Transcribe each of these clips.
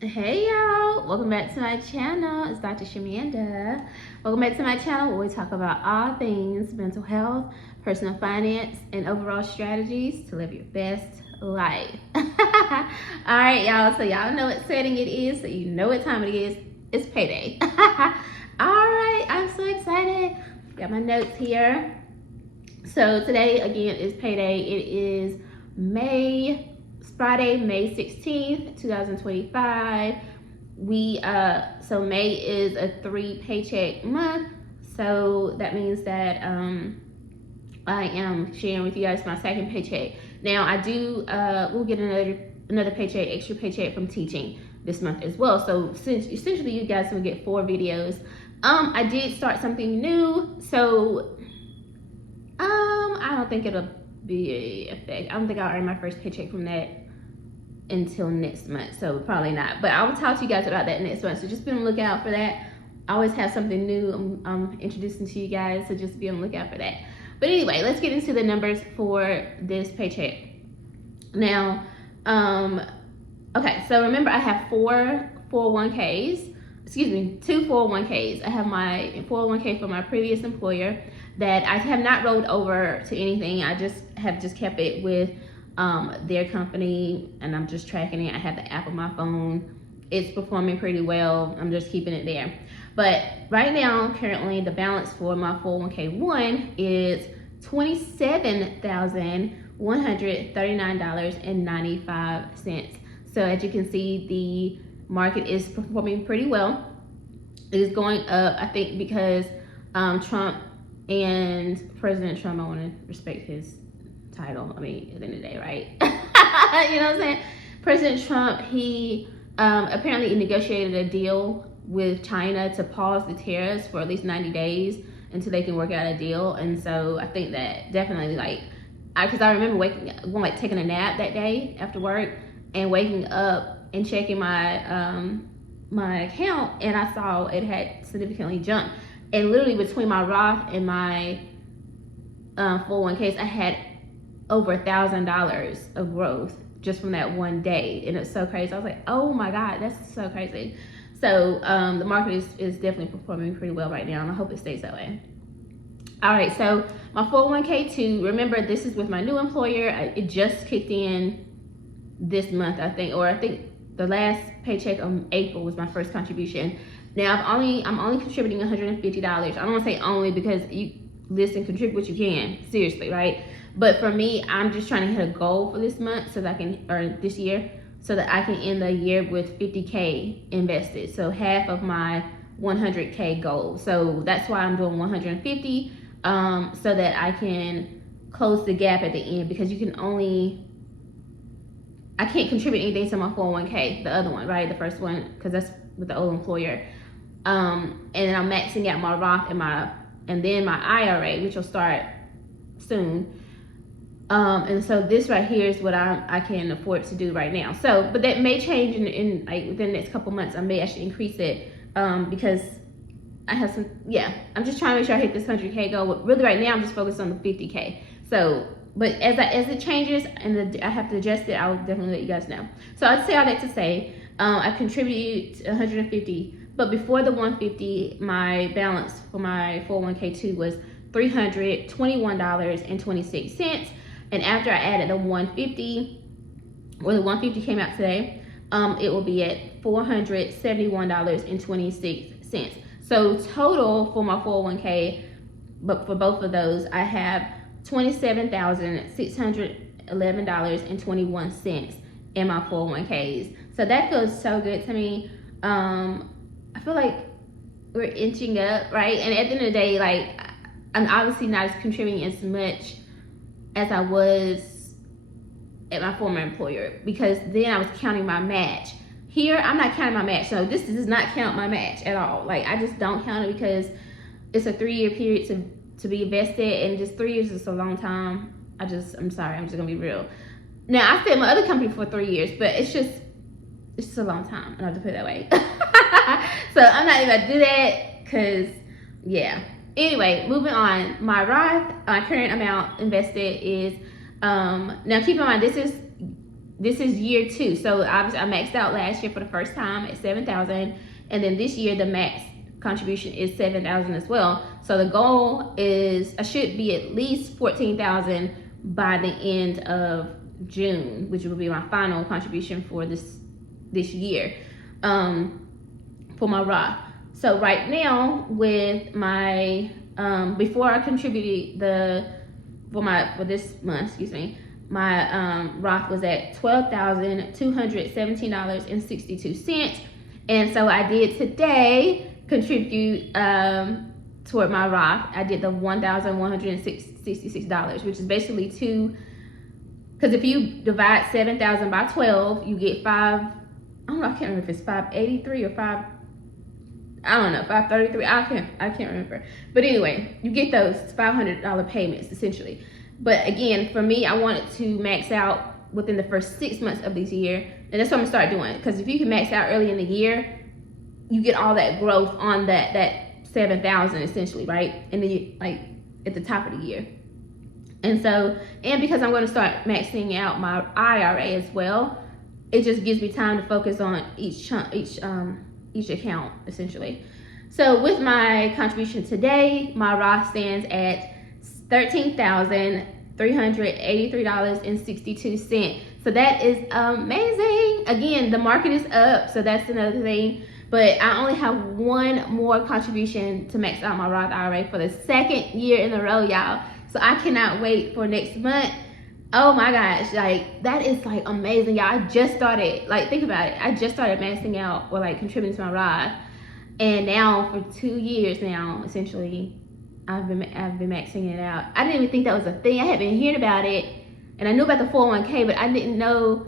Hey y'all, welcome back to my channel. It's Dr. Shamanda. Welcome back to my channel where we talk about all things mental health, personal finance, and overall strategies to live your best life. Alright y'all, so y'all know what setting it is, so you know what time it is. It's payday. Alright, I'm so excited. Got my notes here. So today again is payday. It is Friday, May 16th, 2025. So May is a 3 paycheck month. So that means that I am sharing with you guys my second paycheck. Now I do we'll get another paycheck, extra paycheck from teaching this month as well. So since essentially you guys will get 4 videos. I did start something new, so I don't think it'll be a effect. I don't think I'll earn my first paycheck from that until next month, so probably not, but I will talk to you guys about that next month, so just be on the lookout for that. I always have something new I'm introducing to you guys, so just be on the lookout for that. But anyway, let's get into the numbers for this paycheck. Now okay, so remember I have 2 401ks. I have my 401k from my previous employer that I have not rolled over to anything. I just kept it with their company, and I'm just tracking it. I have the app on my phone. It's performing pretty well. I'm just keeping it there. But right now, currently, the balance for my 401k is $27,139.95. So as you can see, the market is performing pretty well. It is going up, I think, because Trump and President Trump, I want to respect his title. I mean, at the end of the day, right? You know what I'm saying? President Trump, he apparently negotiated a deal with China to pause the tariffs for at least 90 days until they can work out a deal. And so I think that definitely, because I remember taking a nap that day after work and waking up and checking my my account, and I saw it had significantly jumped. And literally between my Roth and my 401ks, I had over $1,000 of growth just from that one day, and it's so crazy. I was like, oh my god, that's so crazy. So the market is definitely performing pretty well right now, and I hope it stays that way. All right, so my 401k too, remember this is with my new employer. It just kicked in this month, I think the last paycheck on April was my first contribution. Now I'm only contributing $150. I don't want to say only, because you contribute what you can, seriously, right? But for me, I'm just trying to hit a goal for this month so that I can, or this year, so that I can end the year with 50k invested. So half of my 100k goal. So that's why I'm doing 150, so that I can close the gap at the end, because I can't contribute anything to my 401k, the other one, right? The first one, because that's with the old employer. And then I'm maxing out my Roth and then my IRA, which will start soon. And so this right here is what I can afford to do right now. So, but that may change in like within the next couple months. I may actually increase it, because I have some, I'm just trying to make sure I hit this 100k goal. But really right now I'm just focused on the 50k. So, but as it changes and I have to adjust it, I'll definitely let you guys know. So I'd say all that to say, I contribute 150, but before the 150, my balance for my 401k2 was $321.26. And after I added the 150, or the 150 came out today, it will be at $471.26. So total for my 401k, but for both of those, I have $27,611.21 in my 401ks. So that feels so good to me. I feel like we're inching up, right? And at the end of the day, like, I'm obviously not contributing as much as I was at my former employer, because then I was counting my match. Here, I'm not counting my match, so this does not count my match at all. Like, I just don't count it, because it's a 3-year period to be invested, and just 3 years is a long time. I'm sorry, I'm just gonna be real. Now, I stayed at my other company for 3 years, but it's just a long time, and I have to put it that way. So I'm not even gonna do that, because anyway, moving on. My Roth current amount invested is now keep in mind, this is this is year 2. So obviously I maxed out last year for the first time at $7,000, and then this year the max contribution is $7,000 as well. So the goal is I should be at least $14,000 by the end of June, which will be my final contribution for this year for my Roth. So right now with my before I contributed for this month, excuse me, my Roth was at $12,217.62, and so I did today contribute toward my Roth. I did the $1,166, which is basically because if you divide 7,000 by 12, you get I don't know, I can't remember if it's 583 or 533. I can't remember. But anyway, you get those $500 payments essentially. But again, for me, I wanted to max out within the first 6 months of this year, and that's what I'm gonna start doing. Because if you can max out early in the year, you get all that growth on that 7,000 essentially, right? And then you, like at the top of the year. And so, and because I'm going to start maxing out my IRA as well, it just gives me time to focus on each account essentially. So with my contribution today, my Roth stands at $13,383.62. So that is amazing. Again, the market is up, so that's another thing. But I only have one more contribution to max out my Roth IRA for the 2nd year in a row, y'all. So I cannot wait for next month. Oh my gosh, like that is like amazing, y'all. I just started, like think about it. I just started maxing out or like contributing to my Roth, and now for 2 years now, essentially, I've been maxing it out. I didn't even think that was a thing. I had been hearing about it, and I knew about the 401k, but I didn't know.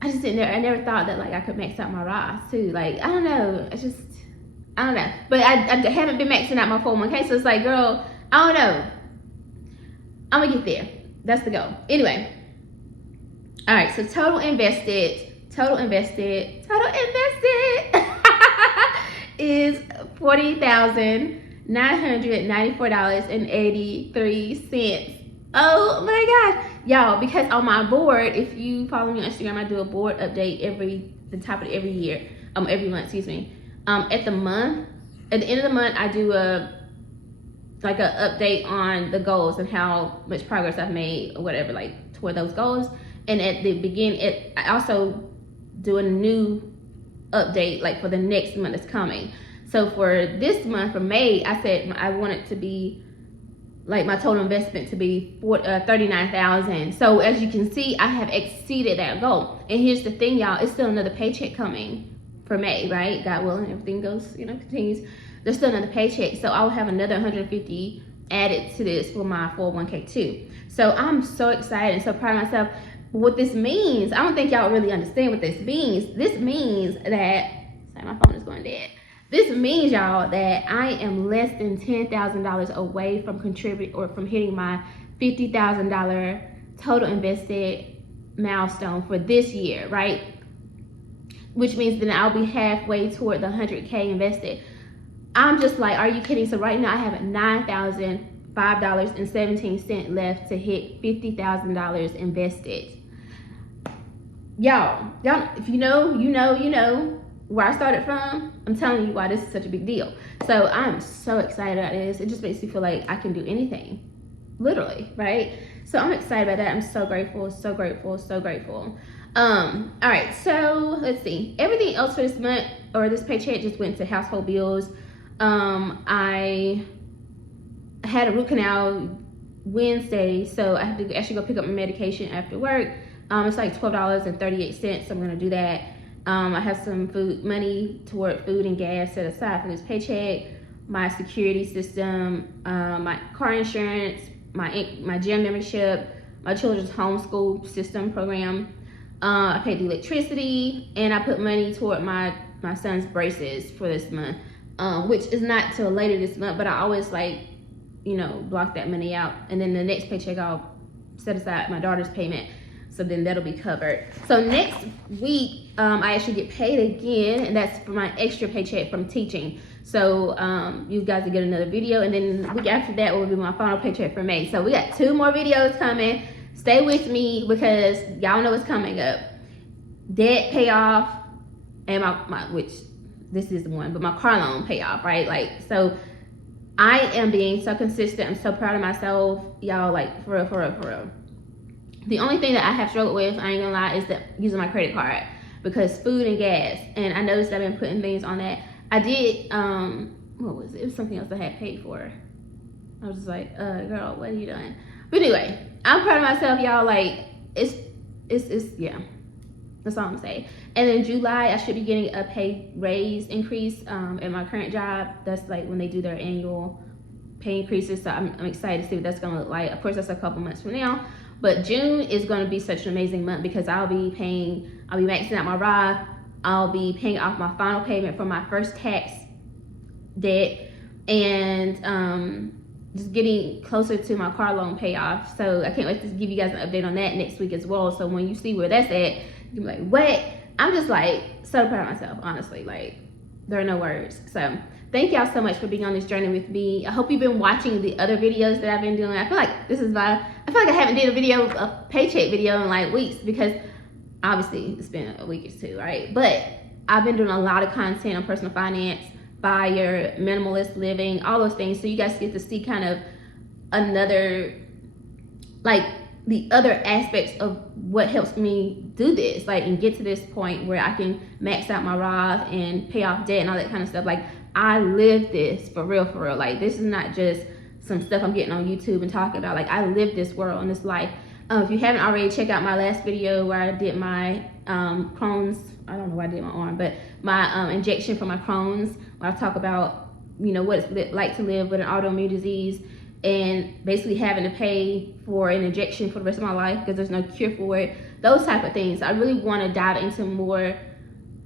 I never thought that like I could max out my Roth too. Like I don't know. I don't know. But I haven't been maxing out my 401k, so it's like, girl, I don't know. I'm gonna get there. That's the goal. Anyway. All right. So total invested is $40,994.83. Oh my gosh, y'all! Because on my board, if you follow me on Instagram, I do a board update every month. Excuse me. At the end of the month, I do a update on the goals and how much progress I've made or whatever, like toward those goals. And at the beginning, I also do a new update like for the next month that's coming. So for this month, for May, I said I want it to be like my total investment to be $39,000. So as you can see, I have exceeded that goal. And here's the thing, y'all, it's still another paycheck coming for May, right? God willing, everything goes, continues. There's still another paycheck, so I'll have another $150 added to this for my 401k too. So I'm so excited and so proud of myself. What this means, I don't think y'all really understand what this means. This means that, sorry, my phone is going dead. This means, y'all, that I am less than $10,000 away from from hitting my $50,000 total invested milestone for this year, right? Which means then I'll be halfway toward the $100K invested. I'm just like, are you kidding? So right now I have $9,005.17 left to hit $50,000 invested. Y'all, if you know where I started from. I'm telling you why this is such a big deal. So I'm so excited about this. It just makes me feel like I can do anything, literally, right? So I'm excited about that. I'm so grateful, so grateful, so grateful. All right, so let's see. Everything else for this month or this paycheck just went to household bills. I had a root canal Wednesday, so I have to actually go pick up my medication after work. It's like $12.38, so I'm gonna do that. I have some money toward food and gas set aside for this paycheck, my security system, my car insurance, my gym membership, my children's homeschool system program. I paid the electricity, and I put money toward my son's braces for this month, which is not till later this month, but I always block that money out, and then the next paycheck I'll set aside my daughter's payment, so then that'll be covered. So next week I actually get paid again, and that's for my extra paycheck from teaching. So you guys will get another video, and then the week after that will be my final paycheck for May. So we got 2 more videos coming. Stay with me because y'all know what's coming up. debt payoff, and my which this is the one, but my car loan payoff, right? Like, so I am being so consistent. I'm so proud of myself, y'all. Like, for real. The only thing that I have struggled with, I ain't gonna lie, is that using my credit card, because food and gas. And I noticed I've been putting things on that. I did, what was it? It was something else I had paid for. I was just like, girl, what are you doing? But anyway, I'm proud of myself, y'all. Like, it's yeah. That's all I'm saying. And in July, I should be getting a pay raise increase at my current job. That's like when they do their annual pay increases. So I'm excited to see what that's gonna look like. Of course, that's a couple months from now. But June is gonna be such an amazing month, because I'll be maxing out my Roth. I'll be paying off my final payment for my first tax debt, and just getting closer to my car loan payoff. So I can't wait to give you guys an update on that next week as well. So when you see where that's at, you'll be like, what? I'm just like so proud of myself, honestly. Like, there are no words. So thank y'all so much for being on this journey with me. I hope you've been watching the other videos that I've been doing. I feel like I haven't did a paycheck video in like weeks, because obviously it's been a week or two, right? But I've been doing a lot of content on personal finance, FIRE, minimalist living, all those things. So you guys get to see kind of another, like, the other aspects of what helps me do this, like, and get to this point where I can max out my Roth and pay off debt and all that kind of stuff. Like, I live this for real. Like, this is not just some stuff I'm getting on YouTube and talking about. Like, I live this world and this life. If you haven't already, check out my last video where I did my Crohn's, I don't know why I did my arm, but my injection for my Crohn's, where I talk about, you know, what it's like to live with an autoimmune disease, and basically having to pay for an injection for the rest of my life because there's no cure for it. Those type of things. I really want to dive into more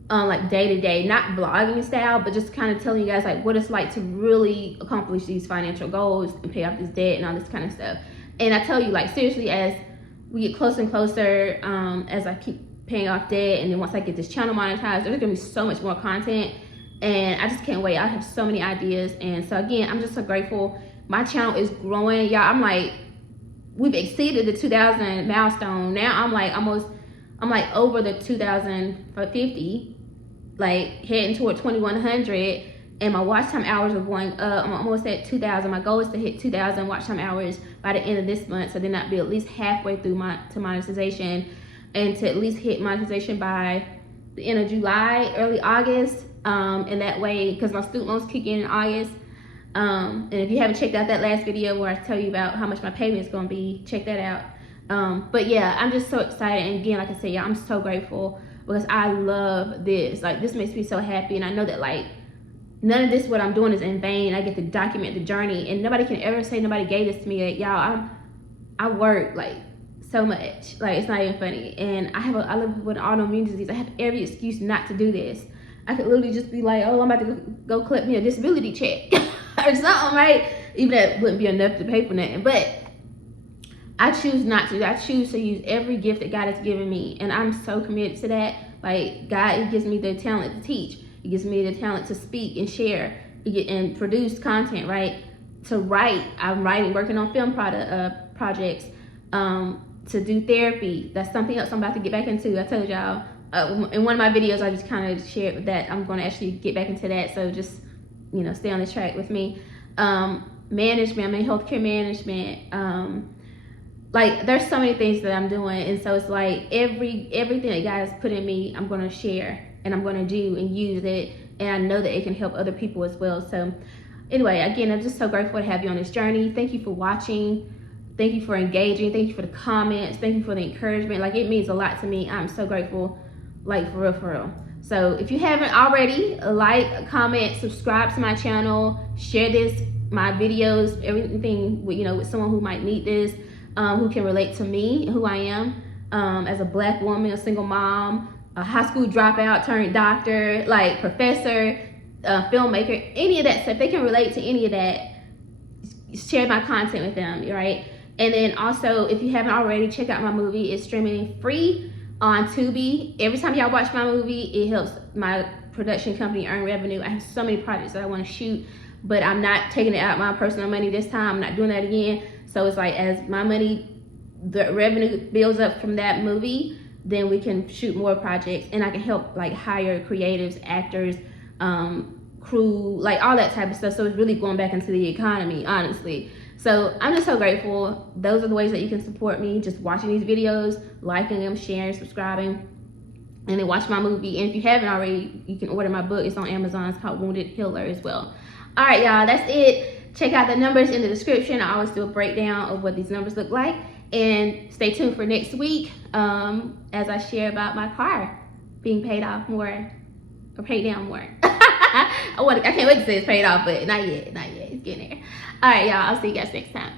like day-to-day, not vlogging style, but just kind of telling you guys like what it's like to really accomplish these financial goals and pay off this debt and all this kind of stuff. And I tell you, like, seriously, as we get closer and closer, as I keep paying off debt, and then once I get this channel monetized, there's gonna be so much more content, and I just can't wait. I have so many ideas. And so again, I'm just so grateful. My channel is growing, y'all. I'm like, we've exceeded the 2,000 milestone. Now I'm like over the 2,050, like heading toward 2,100, and my watch time hours are going up. I'm almost at 2,000. My goal is to hit 2,000 watch time hours by the end of this month, so then I'll be at least halfway through to monetization, and to at least hit monetization by the end of July, early August. And that way, because my student loans kick in August. And if you haven't checked out that last video where I tell you about how much my payment is going to be, check that out. But yeah, I'm just so excited. And again, like I said, yeah, I'm so grateful because I love this. Like, this makes me so happy. And I know that, like, none of this, what I'm doing, is in vain. I get to document the journey, and nobody can ever say nobody gave this to me. Like, y'all, I work like so much. Like, it's not even funny. And I live with an autoimmune disease. I have every excuse not to do this. I could literally just be like, oh, I'm about to go collect me a disability check or something, right? Even that wouldn't be enough to pay for nothing. But I choose not to. I choose to use every gift that God has given me. And I'm so committed to that. Like, God, He gives me the talent to teach. He gives me the talent to speak and share and produce content, right? To write. I'm working on film projects, to do therapy. That's something else I'm about to get back into. I told y'all. In one of my videos, I just kind of shared that I'm going to actually get back into that. So just, you know, stay on this track with me. Management, healthcare management. Like, there's so many things that I'm doing. And so it's like everything that God has put in me, I'm going to share and I'm going to do and use it. And I know that it can help other people as well. So anyway, again, I'm just so grateful to have you on this journey. Thank you for watching. Thank you for engaging. Thank you for the comments. Thank you for the encouragement. Like, it means a lot to me. I'm so grateful. Like, for real. So if you haven't already, like, comment, subscribe to my channel, share my videos, everything with, you know, with someone who might need this, who can relate to me, who I am, as a Black woman, a single mom, a high school dropout turned doctor, like, professor, filmmaker, any of that stuff. They can relate to any of that. Share my content with them, right? And then also, if you haven't already, check out my movie. It's streaming free on Tubi. Every time y'all watch my movie, it helps my production company earn revenue. I have so many projects that I want to shoot, but I'm not taking it out my personal money this time. I'm not doing that again. So it's like, as my money, the revenue builds up from that movie, then we can shoot more projects, and I can help like hire creatives, actors, crew, like all that type of stuff. So it's really going back into the economy, honestly. So I'm just so grateful. Those are the ways that you can support me, just watching these videos, liking them, sharing, subscribing, and then watch my movie. And if you haven't already, you can order my book. It's on Amazon. It's called Wounded Healer as well. All right, y'all, that's it. Check out the numbers in the description. I always do a breakdown of what these numbers look like. And stay tuned for next week as I share about my car being paid off more, or paid down more. I can't wait to say it's paid off, but not yet. It's getting there. All right, y'all. I'll see you guys next time.